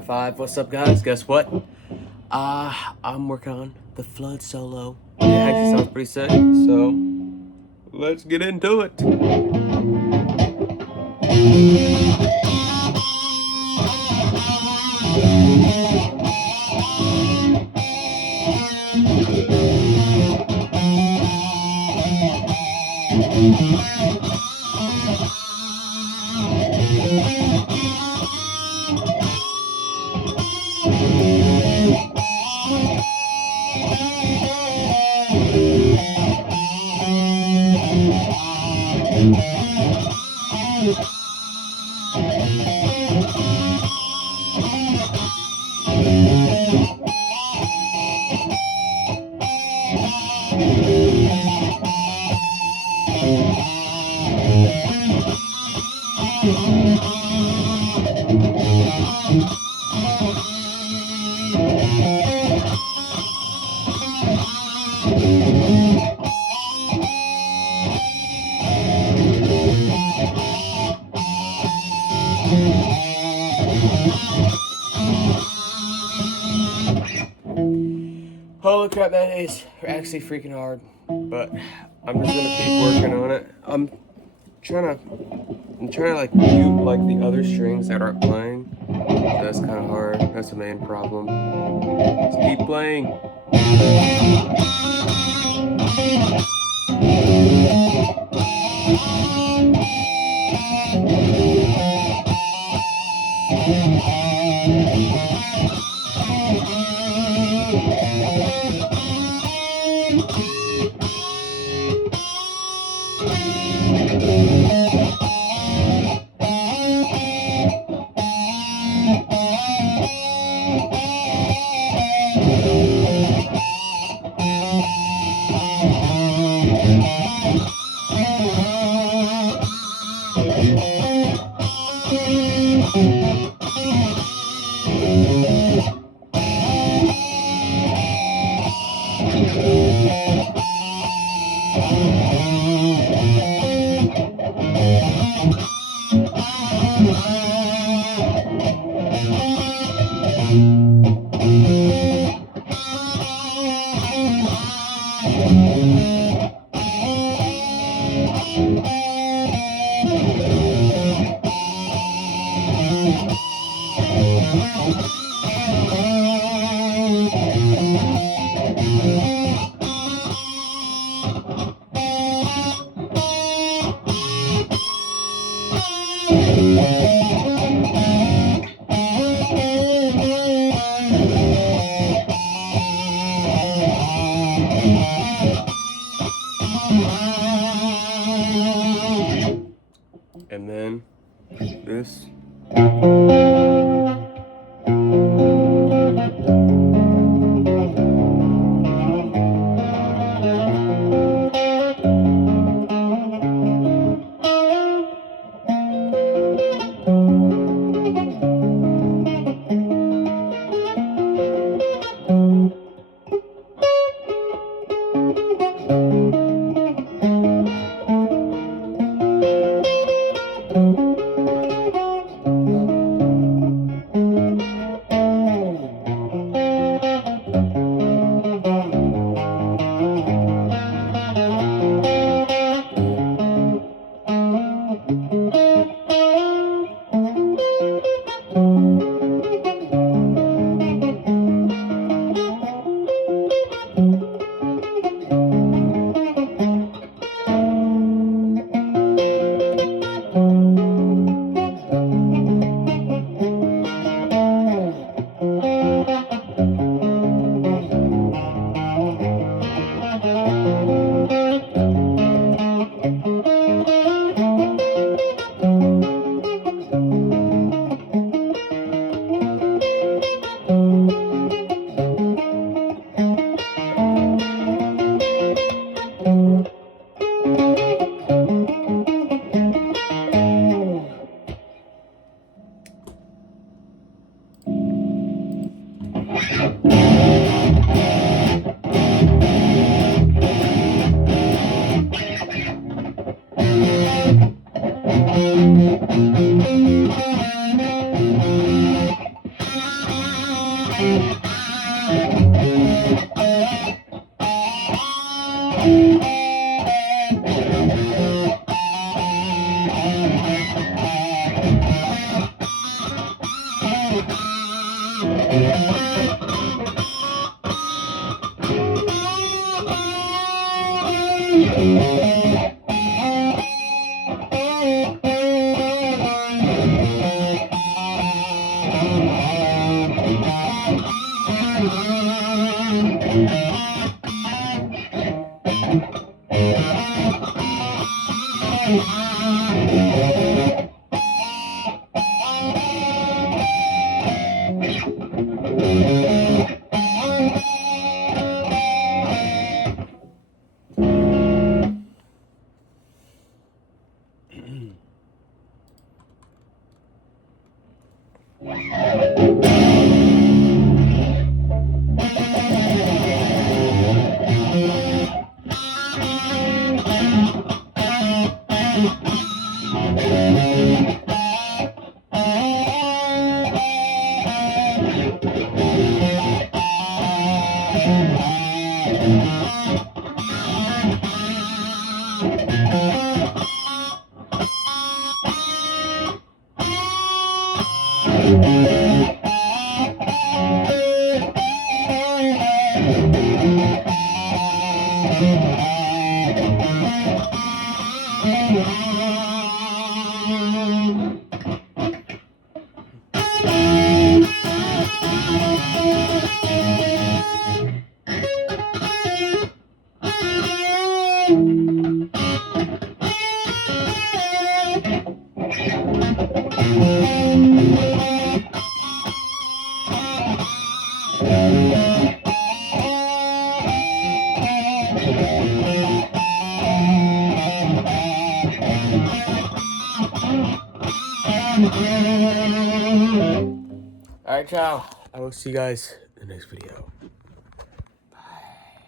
5. What's up, guys? Guess what? I'm working on the Flood solo. It actually sounds pretty sick, so let's get into it. Holy crap, that is actually freaking hard, but I'm just gonna keep working on it. I'm trying to like mute like the other strings that aren't playing. So that's kind of hard. That's the main problem. Just keep playing. And then this. Alright, ciao. I will see you guys in the next video.